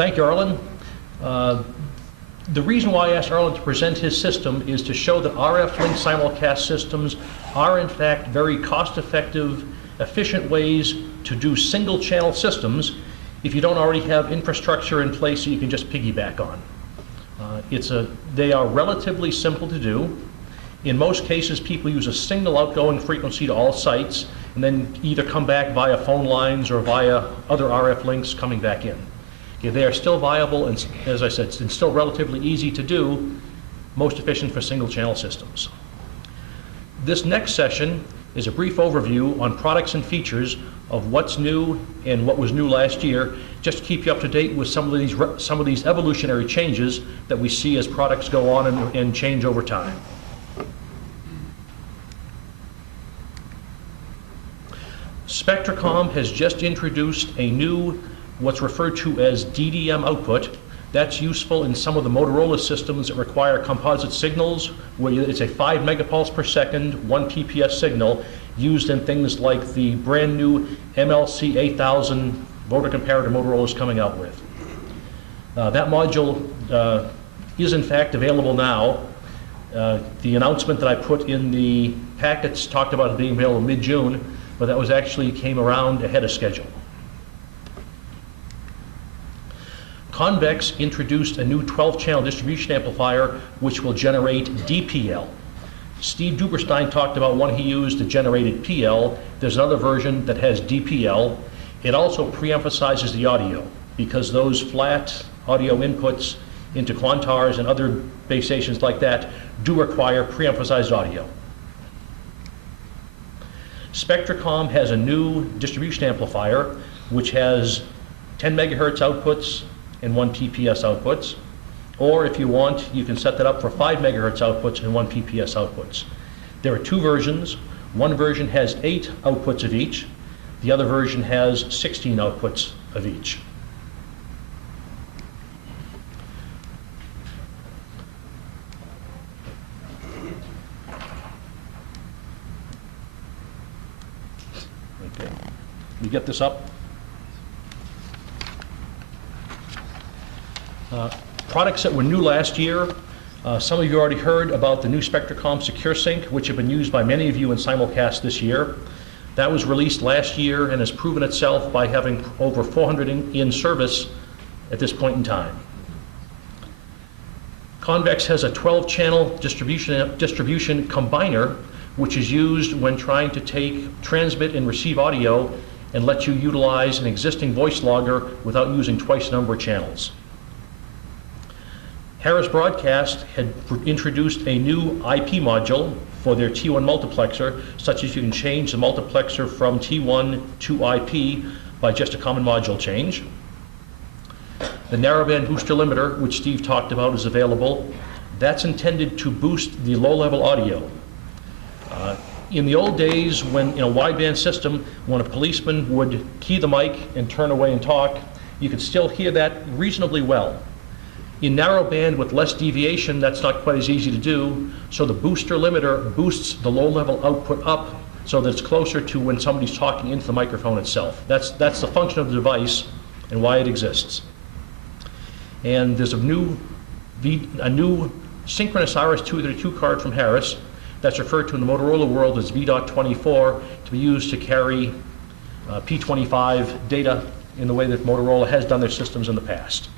Thank you, Arlen. The reason why I asked Arlen to present his system is to show that RF link simulcast systems are in fact very cost-effective, efficient ways to do single-channel systems if you don't already have infrastructure in place that you can just piggyback on. They are relatively simple to do. In most cases, people use a single outgoing frequency to all sites and then either come back via phone lines or via other RF links coming back in. Okay, they are still viable and, as I said, it's still relatively easy to do, most efficient for single-channel systems. This next session is a brief overview on products and features of what's new and what was new last year, just to keep you up to date with some of these evolutionary changes that we see as products go on and change over time. Spectracom has just introduced a new, what's referred to as DDM output. That's useful in some of the Motorola systems that require composite signals, where it's a 5 megapulse per second, 1 PPS signal, used in things like the brand new MLC 8000 voter comparator Motorola is coming out with. That module is in fact available now. The announcement that I put in the packets talked about it being available mid-June, but that was actually came around ahead of schedule. Convex introduced a new 12-channel distribution amplifier which will generate DPL. Steve Duberstein talked about one he used that generated PL. There's another version that has DPL. It also pre-emphasizes the audio because those flat audio inputs into Quantars and other base stations like that do require pre-emphasized audio. Spectracom has a new distribution amplifier which has 10 megahertz outputs and 1 PPS outputs. Or if you want, you can set that up for 5 megahertz outputs and 1 PPS outputs. There are two versions. One version has 8 outputs of each. The other version has 16 outputs of each. Okay, we get this up. Products that were new last year. Some of you already heard about the new Spectracom Secure Sync, which have been used by many of you in Simulcast this year. That was released last year and has proven itself by having over 400 in service at this point in time. Convex has a 12-channel distribution combiner, which is used when trying to transmit and receive audio and let you utilize an existing voice logger without using twice the number of channels. Harris Broadcast had introduced a new IP module for their T1 multiplexer, such as you can change the multiplexer from T1 to IP by just a common module change. The narrowband booster limiter, which Steve talked about, is available. That's intended to boost the low-level audio. In the old days, when in a wideband system, when a policeman would key the mic and turn away and talk, you could still hear that reasonably well. In narrowband with less deviation, that's not quite as easy to do, so the booster limiter boosts the low-level output up so that it's closer to when somebody's talking into the microphone itself. That's the function of the device and why it exists. And there's a new synchronous RS-232 card from Harris that's referred to in the Motorola world as V.24 to be used to carry P25 data in the way that Motorola has done their systems in the past.